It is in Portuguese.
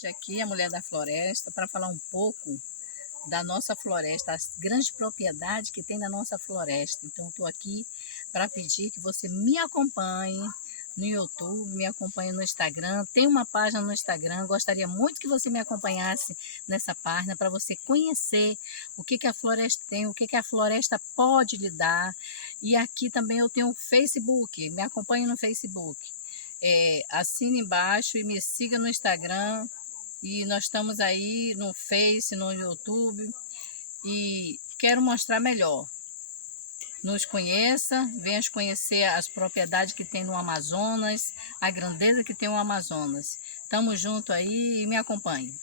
Hoje aqui a Mulher da Floresta para falar um pouco da nossa floresta, as grandes propriedades que tem na nossa floresta. Então estou aqui para pedir que você me acompanhe no YouTube, me acompanhe no Instagram. Tem uma página no Instagram, gostaria muito que você me acompanhasse nessa página para você conhecer o que a floresta tem, o que a floresta pode lhe dar. E aqui também eu tenho o Facebook, me acompanhe no Facebook. Assine embaixo e me siga no Instagram. E nós estamos aí no Face, no YouTube e quero mostrar melhor. Nos conheça, venha conhecer as propriedades que tem no Amazonas, a grandeza que tem o Amazonas. Tamo junto aí e me acompanhe.